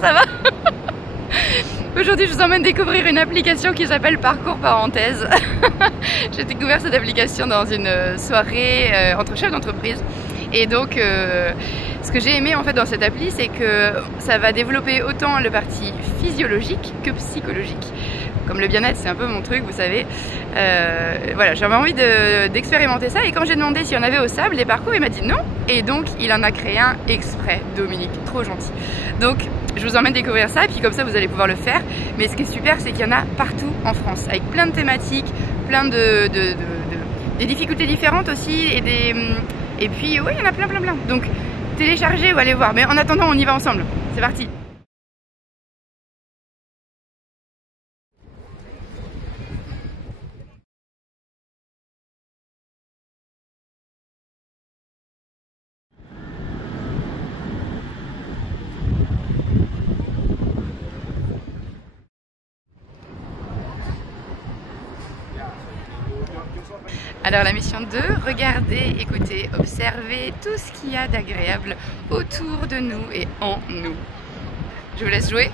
ça va? Aujourd'hui je vous emmène découvrir une application qui s'appelle Parcours Parenthèse. J'ai découvert cette application dans une soirée entre chefs d'entreprise. Et donc ce que j'ai aimé en fait dans cette appli, c'est que ça va développer autant le parti physiologique que psychologique. Comme le bien-être, c'est un peu mon truc, vous savez. Voilà, j'avais envie d'expérimenter ça, et quand j'ai demandé s'il y en avait au Sable, les parcours, il m'a dit non. Et donc il en a créé un exprès, Dominique, trop gentil. Donc je vous emmène découvrir ça, et puis comme ça vous allez pouvoir le faire. Mais ce qui est super, c'est qu'il y en a partout en France, avec plein de thématiques, plein des difficultés différentes aussi, et puis oui, il y en a plein. Donc téléchargez ou allez voir. Mais en attendant, on y va ensemble. C'est parti. Alors la mission 2, regardez, écoutez, observez tout ce qu'il y a d'agréable autour de nous et en nous. Je vous laisse jouer.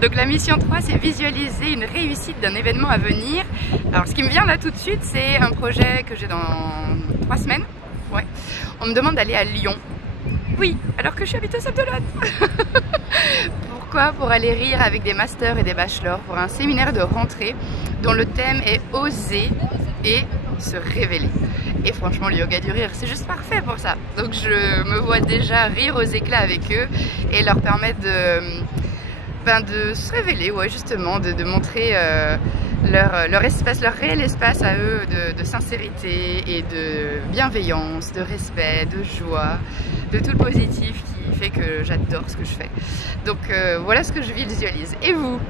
Donc la mission 3, c'est visualiser une réussite d'un événement à venir. Alors ce qui me vient là tout de suite, c'est un projet que j'ai dans 3 semaines. Ouais. On me demande d'aller à Lyon. Oui, alors que je suis habitée à Sainte-Hélène. Pourquoi? Pour aller rire avec des masters et des bachelors pour un séminaire de rentrée dont le thème est oser et se révéler. Et franchement, le yoga du rire, c'est juste parfait pour ça. Donc je me vois déjà rire aux éclats avec eux et leur permettre de se révéler, ouais, justement, de montrer leur espace, leur réel espace à eux de sincérité et de bienveillance, de respect, de joie, de tout le positif qui fait que j'adore ce que je fais. Donc voilà ce que je visualise. Et vous?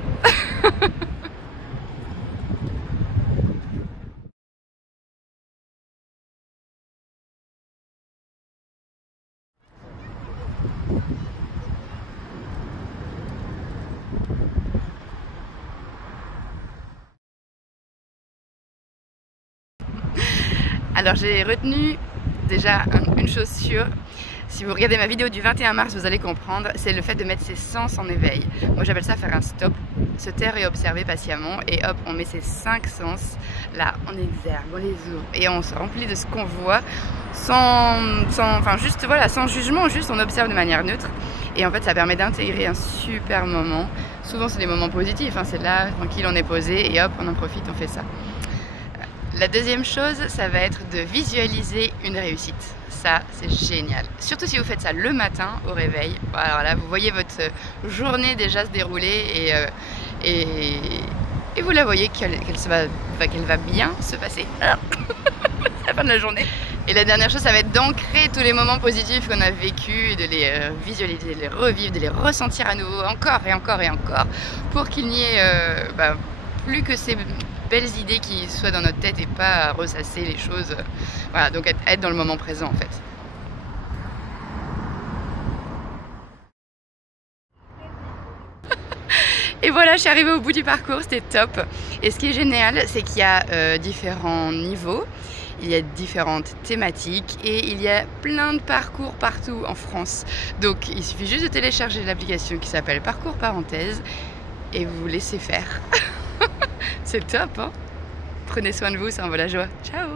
Alors j'ai retenu déjà une chose sûre. Si vous regardez ma vidéo du 21 mars, vous allez comprendre, c'est le fait de mettre ses sens en éveil. Moi j'appelle ça faire un stop, se taire et observer patiemment, et hop, on met ses 5 sens là, on exergue, on les ouvre et on se remplit de ce qu'on voit sans jugement, juste on observe de manière neutre. Et en fait ça permet d'intégrer un super moment. Souvent c'est des moments positifs, hein, c'est là, tranquille, on est posé et hop, on en profite, on fait ça. La deuxième chose, ça va être de visualiser une réussite. Ça, c'est génial. Surtout si vous faites ça le matin au réveil. Alors là, vous voyez votre journée déjà se dérouler et vous la voyez qu'elle va bien se passer. À la fin de la journée. Et la dernière chose, ça va être d'ancrer tous les moments positifs qu'on a vécus, de les visualiser, de les revivre, de les ressentir à nouveau encore et encore, pour qu'il n'y ait plus que ces belles idées qui soient dans notre tête et pas ressasser les choses. Voilà, donc être dans le moment présent en fait. Et voilà, je suis arrivée au bout du parcours, c'était top. Et ce qui est génial, c'est qu'il y a différents niveaux, il y a différentes thématiques et il y a plein de parcours partout en France. Donc il suffit juste de télécharger l'application qui s'appelle Parcours Parenthèse et vous vous laissez faire. C'est top, hein? Prenez soin de vous, ça envoie la joie. Ciao!